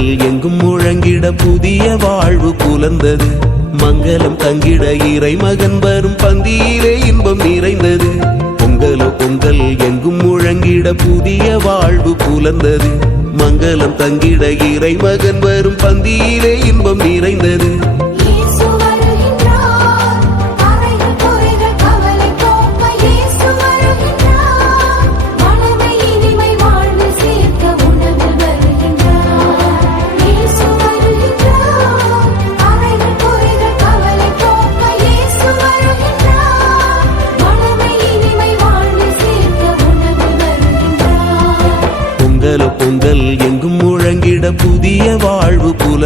எங்கும் முழங்கிட புதிய வாழ்வு புலந்தது மங்களம் தங்கிட இறை மகன் வரும் பந்தியிலே இன்பம் நிறைந்தது. பொங்கலோ பொங்கல் எங்கும் முழங்கிட புதிய வாழ்வு புலந்தது மங்களம் தங்கிட இறை மகன் வரும் பந்தியிலே இன்பம் நிறைந்தது.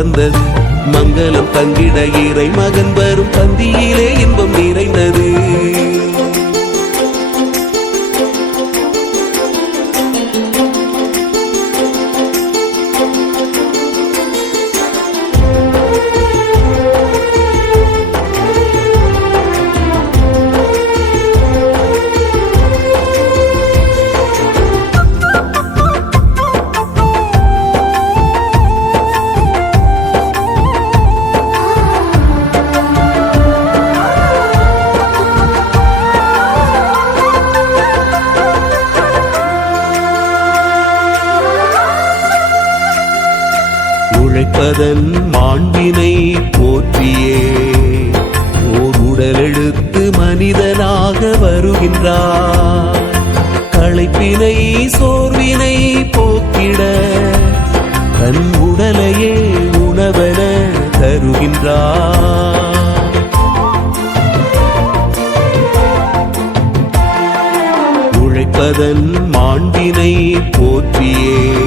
பிறந்தது. மங்களம் தங்கிட இறை மகன் வரும் பந்தி உழைப்பதன் மாண்பினை போற்றியே. ஓர் உடலெடுத்து மனிதனாக வருகின்றார். களைப்பினை சோர்வினை போக்கிட தன் உடலையே உணவென தருகின்றார். உழைப்பதன் மாண்பினை போற்றியே.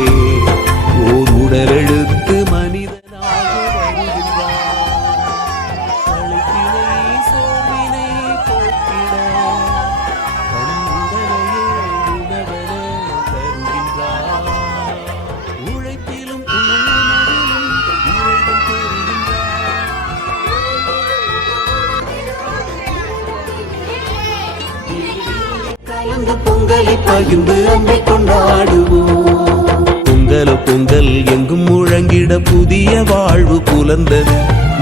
கலந்து பொங்கலை பகிர்ந்து அன்பை கொண்டாடுவோம். பொங்கல பொங்கல் எங்கும் முழங்கிட புதிய வாழ்வு புலந்தது.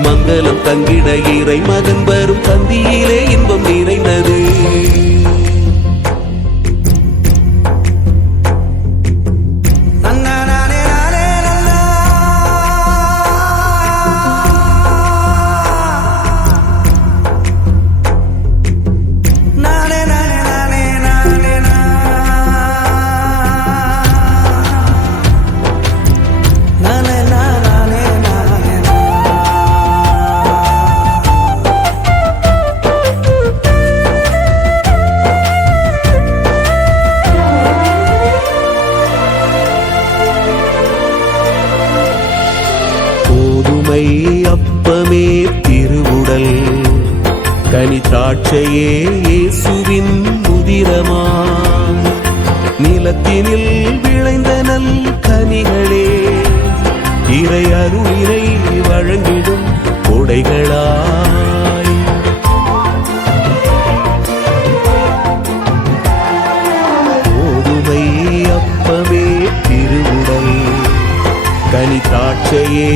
மங்களம் தங்கிட இறை மகன் வரும் பந்தியிலே இன்பம் நிறைந்தது. திராட்சையே இயேசுவின் உதிரமா? நிலத்தினில் விளைந்த நல் கனிகளே இறை அருளினை வழங்கிடும் கொடைகளாய். கோதுமை அப்பமே திருவுடல் கனி திராட்சையே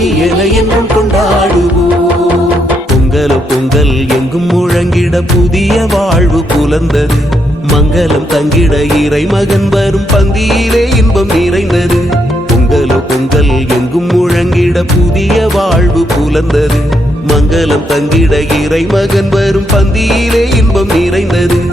கண்ணின் என என்றும் கொண்டாடுவோம் பொங்கல பொங்கல் எங்கும் முழங்கிட புதிய வாழ்வு புலந்தது. மங்களம் தங்கிட இறை மகன் வரும் பந்தியிலே இன்பம் நிறைந்தது. பொங்கல பொங்கல் எங்கும் முழங்கிட புதிய வாழ்வு புலந்தது. மங்களம் தங்கிட இறை மகன் வரும் பந்தியிலே இன்பம் நிறைந்தது.